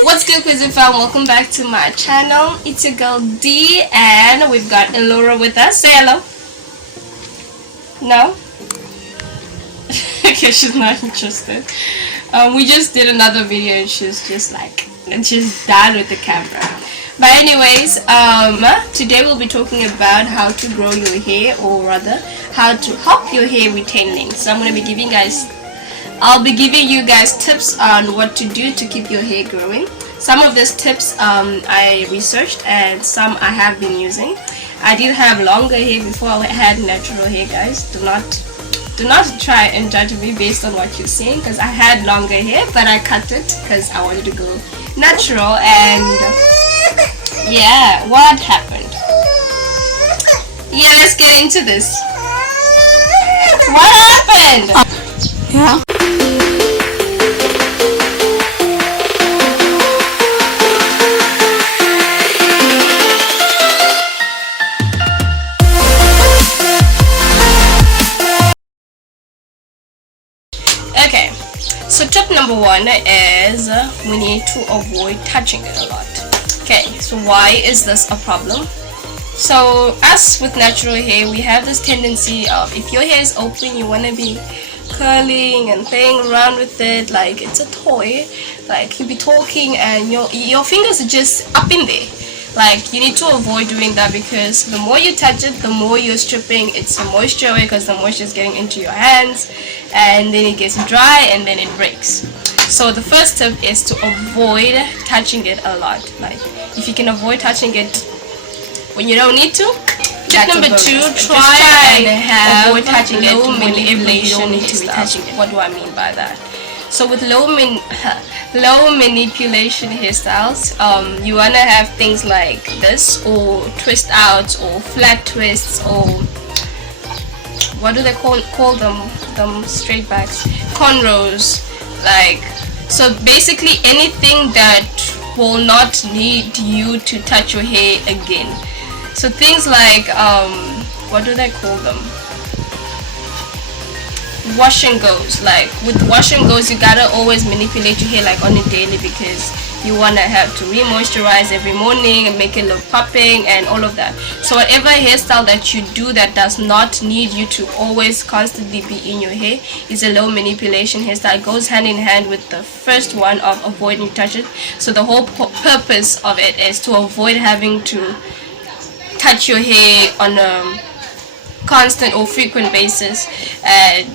What's good, Kwizzy fam? Welcome back to my channel. It's your girl D, and we've got Elora with us. Say hello. No? Okay, she's not interested. We just did another video and she's just like, and she's done with the camera. But anyways, today we'll be talking about how to grow your hair, or rather, how to help your hair retain length. So I'll be giving you guys tips on what to do to keep your hair growing. Some of these tips I researched, and some I have been using. I did have longer hair before I had natural hair, guys. Do not try and judge me based on what you're seeing, because I had longer hair but I cut it because I wanted to go natural. And yeah, what happened? Yeah, let's get into this. What happened? Yeah. Okay, so tip number one is we need to avoid touching it a lot. Okay, so why is this a problem? So as with natural hair, we have this tendency of, if your hair is open, you want to be curling and playing around with it like it's a toy. Like you'll be talking and your fingers are just up in there. Like, you need to avoid doing that, because the more you touch it, the more you're stripping its moisture away, because the moisture is getting into your hands, and then it gets dry and then it breaks. So the first tip is to avoid touching it a lot. Like, if you can avoid touching it when you don't need to. Tip number two, try and avoid touching it whenever you don't need to be touching it. What do I mean by that? So with low manipulation hairstyles, you wanna have things like this, or twist outs, or flat twists, or what do they call them straight backs, cornrows. Like, so basically anything that will not need you to touch your hair again. So things like what do they call them, wash and goes. Like with wash and goes, you gotta always manipulate your hair like on a daily, because you wanna have to re-moisturize every morning and make it look popping and all of that. So whatever hairstyle that you do that does not need you to always constantly be in your hair is a low manipulation hairstyle. It goes hand in hand with the first one of avoiding touch it. So the whole purpose of it is to avoid having to touch your hair on a constant or frequent basis, and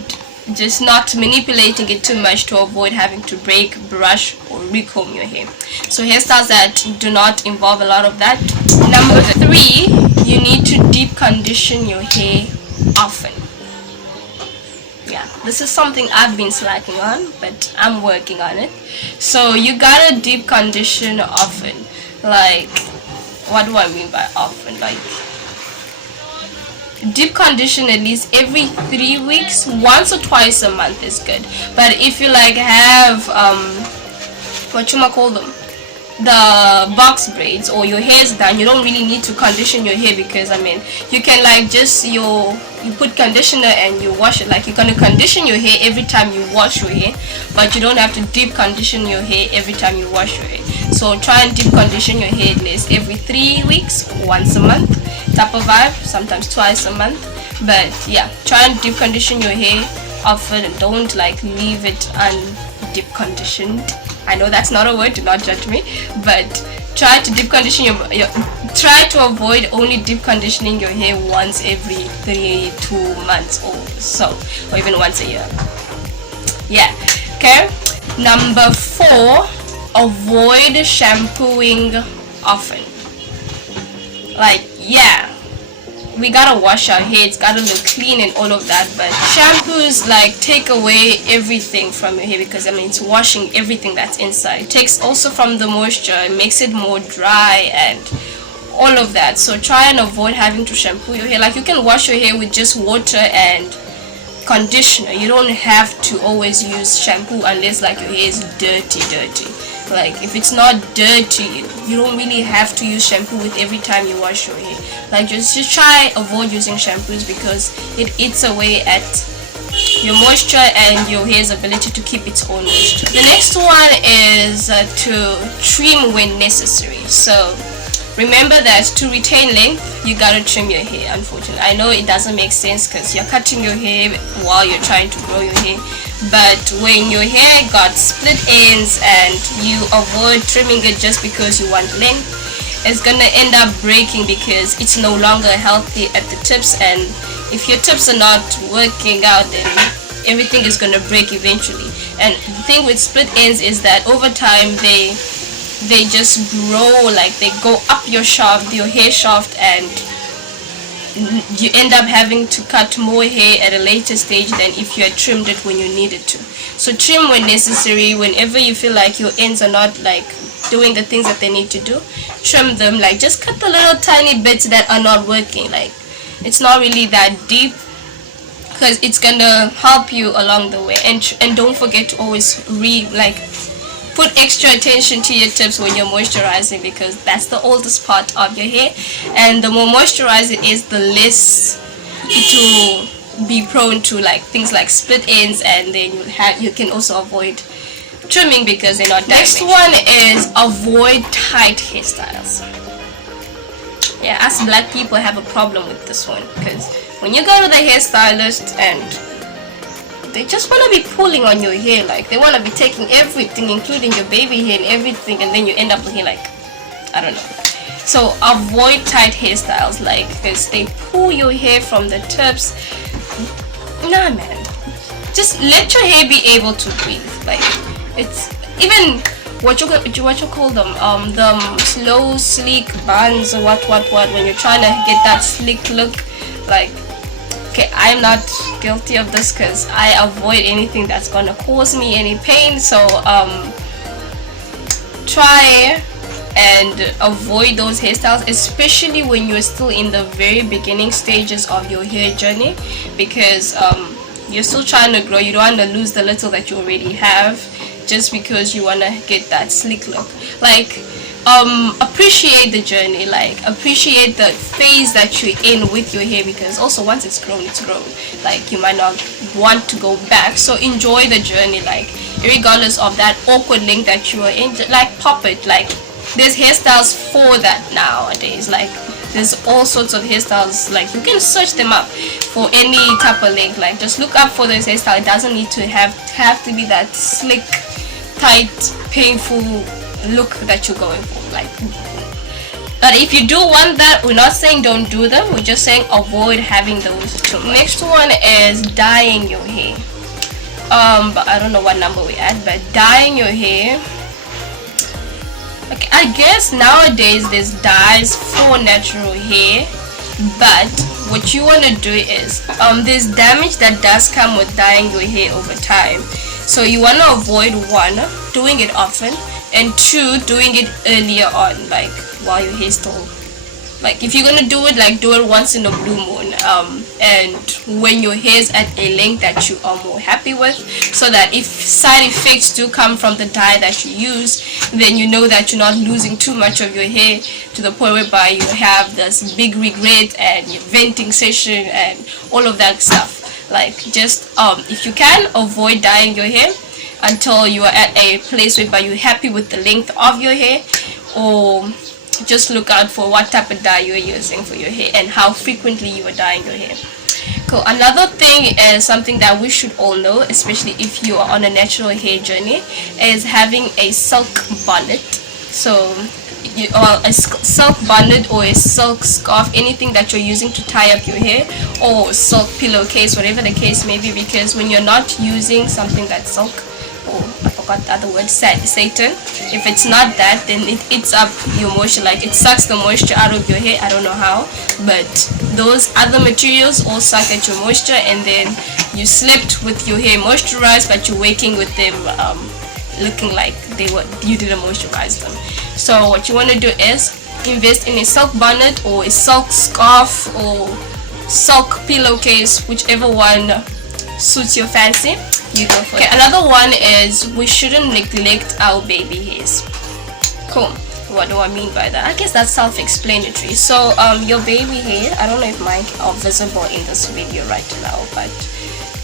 just not manipulating it too much to avoid having to break, brush, or recomb your hair. So hairstyles that do not involve a lot of that. Number three, you need to deep condition your hair often. Yeah, this is something I've been slacking on, but I'm working on it. So you gotta deep condition often. Like, what do I mean by often? Like, deep condition at least every 3 weeks. Once or twice a month is good. But if you like have the box braids, or your hair is done, you don't really need to condition your hair, because I mean, you can like just you put conditioner and you wash it. Like, you're gonna condition your hair every time you wash your hair, but you don't have to deep condition your hair every time you wash your hair. So try and deep condition your hair at least every 3 weeks, once a month type of vibe, sometimes twice a month. But yeah, try and deep condition your hair often, and don't like leave it undeep conditioned. I know that's not a word, do not judge me, but try to deep condition try to avoid only deep conditioning your hair once every 2 months or so, or even once a year. Yeah. Okay, number four, avoid shampooing often. Like, yeah, we gotta wash our hair, it's gotta look clean and all of that, but shampoos like take away everything from your hair, because I mean, it's washing everything that's inside. It takes also from the moisture, it makes it more dry and all of that. So try and avoid having to shampoo your hair. Like, you can wash your hair with just water and conditioner. You don't have to always use shampoo unless like your hair is dirty. Like, if it's not dirty, you don't really have to use shampoo with every time you wash your hair. Like, just try avoid using shampoos, because it eats away at your moisture and your hair's ability to keep its own moisture. The next one is to trim when necessary. So remember that to retain length, you gotta trim your hair. Unfortunately, I know it doesn't make sense because you're cutting your hair while you're trying to grow your hair, but when your hair got split ends and you avoid trimming it just because you want length, it's gonna end up breaking because it's no longer healthy at the tips, and if your tips are not working out, then everything is gonna break eventually. And the thing with split ends is that over time they just grow, like they go up your shaft, your hair shaft, and you end up having to cut more hair at a later stage than if you had trimmed it when you needed to. So trim when necessary. Whenever you feel like your ends are not like doing the things that they need to do, trim them. Like just cut the little tiny bits that are not working. Like it's not really that deep, because it's gonna help you along the way. And don't forget to always put extra attention to your tips when you're moisturizing, because that's the oldest part of your hair, and the more moisturized it is, the less it will be prone to like things like split ends, and then you can also avoid trimming because they're not damaged. Next one is avoid tight hairstyles. Yeah, us black people have a problem with this one, because when you go to the hairstylist and they just want to be pulling on your hair, like they want to be taking everything, including your baby hair and everything, and then you end up looking like, I don't know. So avoid tight hairstyles, like, because they pull your hair from the tips. Nah, man, just let your hair be able to breathe. Like, it's even what you call them, the slow sleek buns, or what when you're trying to get that sleek look. Like, okay, I'm not guilty of this because I avoid anything that's gonna cause me any pain. So try and avoid those hairstyles, especially when you're still in the very beginning stages of your hair journey, because you're still trying to grow. You don't want to lose the little that you already have just because you want to get that sleek look. Like, appreciate the journey, like appreciate the phase that you're in with your hair, because also once it's grown, like you might not want to go back. So enjoy the journey, like regardless of that awkward length that you are in, like pop it. Like there's hairstyles for that nowadays. Like there's all sorts of hairstyles, like you can search them up for any type of length. Like just look up for this hairstyle. It doesn't need to have to be that slick, tight, painful look that you're going for. Like, but if you do want that, we're not saying don't do them, we're just saying avoid having those too much. Next one is dyeing your hair. But I don't know what number we're at, but dyeing your hair, okay, I guess nowadays there's dyes for natural hair, but what you want to do is there's damage that does come with dyeing your hair over time. So you want to avoid, one, doing it often, and two, doing it earlier on, like while your hair's still, like if you're gonna do it, like do it once in a blue moon, and when your hair's at a length that you are more happy with, so that if side effects do come from the dye that you use, then you know that you're not losing too much of your hair to the point whereby you have this big regret and your venting session and all of that stuff. Like just if you can, avoid dyeing your hair until you are at a place whereby you're happy with the length of your hair, or just look out for what type of dye you're using for your hair and how frequently you are dyeing your hair. Cool. Another thing is something that we should all know, especially if you are on a natural hair journey, is having a silk bonnet. So or a silk bonnet or a silk scarf, anything that you're using to tie up your hair, or silk pillowcase, whatever the case may be, because when you're not using something that's silk, or I forgot the other word, satin, if it's not that, then it eats up your moisture, like it sucks the moisture out of your hair. I don't know how, but those other materials all suck at your moisture, and then you slept with your hair moisturized, but you're waking with them looking like you didn't moisturize them. So what you want to do is invest in a silk bonnet or a silk scarf or silk pillowcase, whichever one suits your fancy, you go for it. Another one is we shouldn't neglect our baby hairs. Cool. What do I mean by that? I guess that's self-explanatory. So your baby hair, I don't know if mine are visible in this video right now, but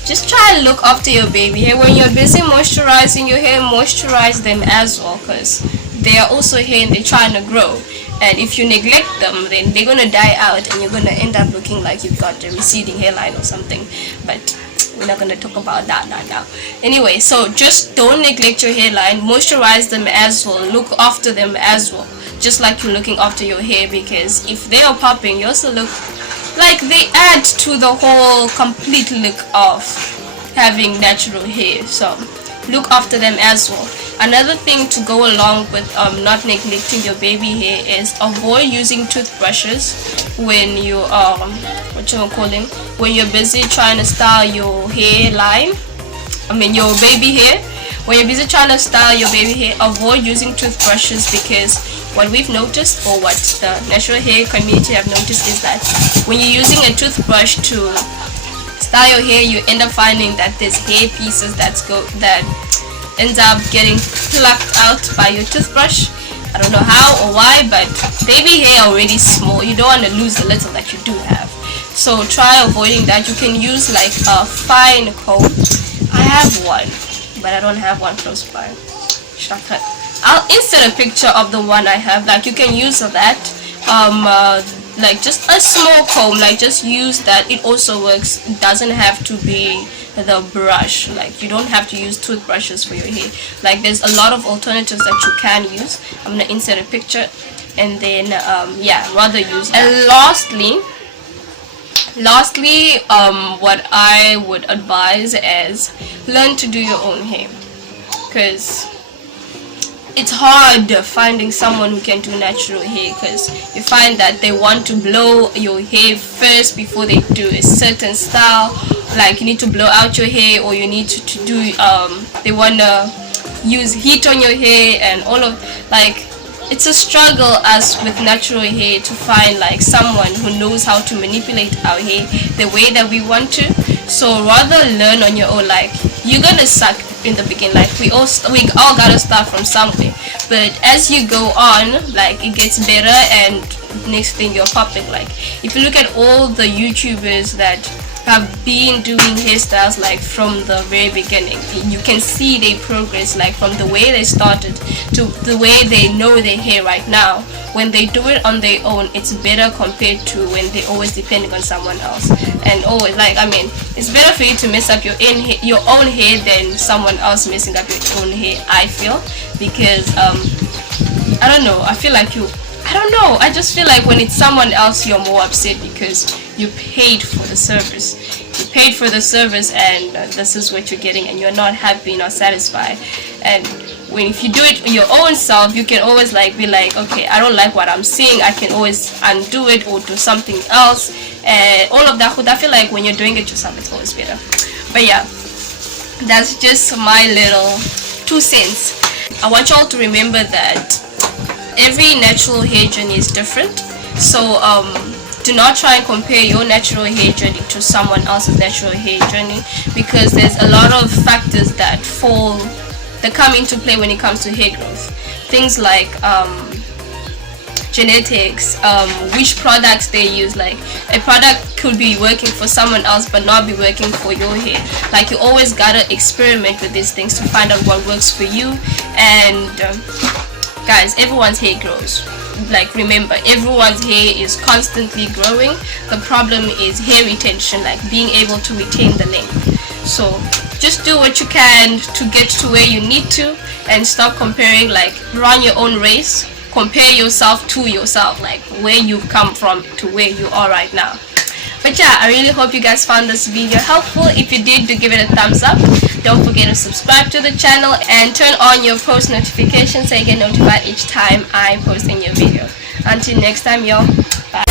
just try and look after your baby hair. When you're busy moisturizing your hair, moisturize them as well, because they are also hair and they're trying to grow. And if you neglect them, then they're gonna die out and you're gonna end up looking like you've got a receding hairline or something. But we're not gonna talk about that now. Anyway, so just don't neglect your hairline. Moisturize them as well. Look after them as well, just like you're looking after your hair, because if they are popping, you also look like they add to the whole complete look of having natural hair. So look after them as well. Another thing to go along with not neglecting your baby hair is avoid using toothbrushes when you when you're busy trying to style your hairline. Your baby hair. When you're busy trying to style your baby hair, avoid using toothbrushes, because what we've noticed, or what the natural hair community have noticed, is that when you're using a toothbrush to style your hair, you end up finding that there's hair pieces that ends up getting plucked out by your toothbrush. I don't know how or why, but baby hair already small. You don't want to lose the little that you do have. So try avoiding that. You can use like a fine comb. I have one, but I don't have one close by. I'll insert a picture of the one I have. Like, you can use that. Like just a small comb, like just use that. It also works. It doesn't have to be the brush. Like, you don't have to use toothbrushes for your hair. Like, there's a lot of alternatives that you can use. I'm gonna insert a picture, and then yeah, rather use that. And lastly, what I would advise is learn to do your own hair, because it's hard finding someone who can do natural hair, because you find that they want to blow your hair first before they do a certain style. Like, you need to blow out your hair, or you need to do they want to use heat on your hair, and all of, like, it's a struggle as with natural hair to find like someone who knows how to manipulate our hair the way that we want to. So rather learn on your own. Like, you're gonna suck in the beginning, like we all gotta start from somewhere, but as you go on, like, it gets better, and next thing you're popping. Like, if you look at all the YouTubers that have been doing hairstyles like from the very beginning, you can see their progress, like from the way they started to the way they know their hair right now. When they do it on their own, it's better compared to when they're always depending on someone else. And always, like, I mean, it's better for you to mess up your own hair than someone else messing up your own hair, I feel, because I don't know, I feel like I don't know, I just feel like when it's someone else, you're more upset because you paid for the service. You paid for the service, and this is what you're getting, and you're not happy, not satisfied. And if you do it your own self, you can always like be like, okay, I don't like what I'm seeing, I can always undo it or do something else, and all of that. I feel like when you're doing it yourself, it's always better. But yeah, that's just my little 2 cents. I want y'all to remember that every natural hair journey is different. So do not try and compare your natural hair journey to someone else's natural hair journey, because there's a lot of factors that come into play when it comes to hair growth. Things like genetics, which products they use. Like, a product could be working for someone else but not be working for your hair. Like, you always gotta experiment with these things to find out what works for you. And guys, everyone's hair grows. Like, remember, everyone's hair is constantly growing. The problem is hair retention, like being able to retain the length. So just do what you can to get to where you need to, and stop comparing. Like, run your own race, compare yourself to yourself, like where you've come from to where you are right now. But yeah, I really hope you guys found this video helpful. If you did, do give it a thumbs up. Don't forget to subscribe to the channel and turn on your post notifications so you get notified each time I post a new video. Until next time, y'all. Bye.